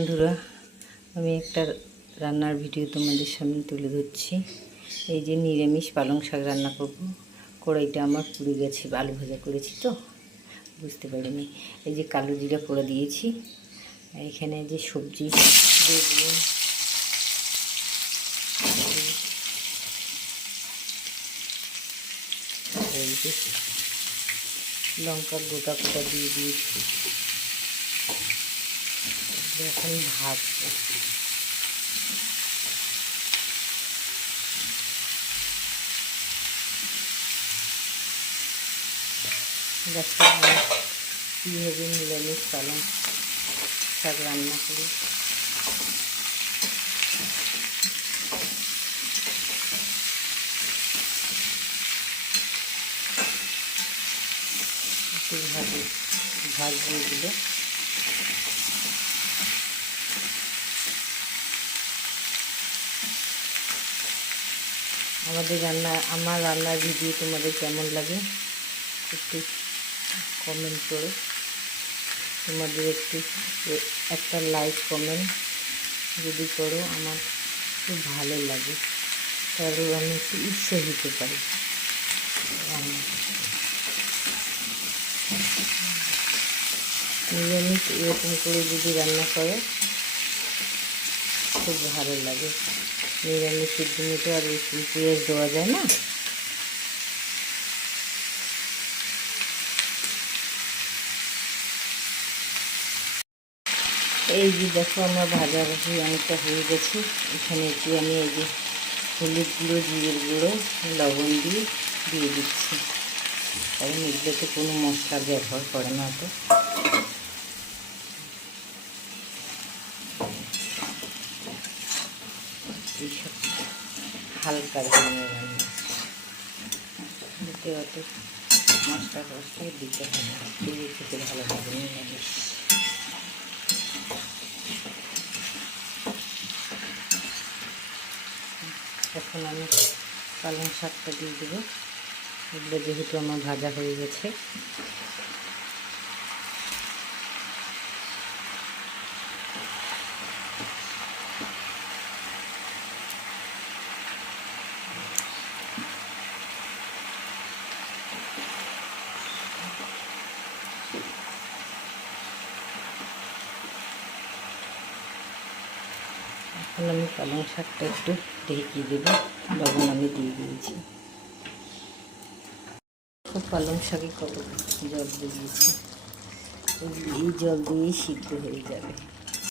বন্ধুরা, আমি একটা রান্নার ভিডিও তোমাদের সামনে তুলে ধরছি। এই যে নিরামিষ পালং শাক রান্না করব। কড়াইটা আমার পুড়ে গেছে, আলু ভাজা করেছি তো বুঝতে পারিনি। এই যে কালো জিরা পোড়া দিয়েছি, এখানে যে সবজি বেগুন, এই যে লঙ্কার গোটা পোটা দিয়ে দিয়েছি। এখন ভাজবো। দেখো আমি কীভাবে নিরামিষ পালং শাক রান্না করি। একটু ভাজবো এগুলো। আমার রান্নার ভিডিও তোমাদের কেমন লাগে একটু কমেন্ট করো। তোমাদের একটা লাইক কমেন্ট যদি করো আমার খুব ভালো লাগে, তাহলে আমি একটু উৎসাহিত পাই রান্না। নিরামিষ এরকম করে যদি রান্না করো খুব ভালো লাগে। নিরামিষের দিনে তো আর পেঁয়াজ দেওয়া যায় না। এই যে দেখো আমার ভাজাভাজি অনেকটা হয়ে গেছে। এখানে একটু আমি এই যে হলুদ গুঁড়ো, জিরের গুঁড়ো, লবণ দিয়ে দিচ্ছি, কারণ এগুলোতে কোনো মশলা ব্যবহার করে না। তো এইসব হালকা ধরনের রান্না, এতে অত মশলা টশলা দিতে হয় না, খেতে ভালো লাগে নিরামিষ। এখন আমি পালং শাকটা দিয়ে দেবো। এগুলো যেহেতু আমার ভাজা হয়ে গেছে, এখন আমি পালং শাকটা একটু ঢেকে দেবো। লবণ আমি দিয়ে দিয়েছি। খুব পালং শাকে কত জল দিয়েছি, এই জল দিয়েই সিদ্ধ হয়ে যাবে।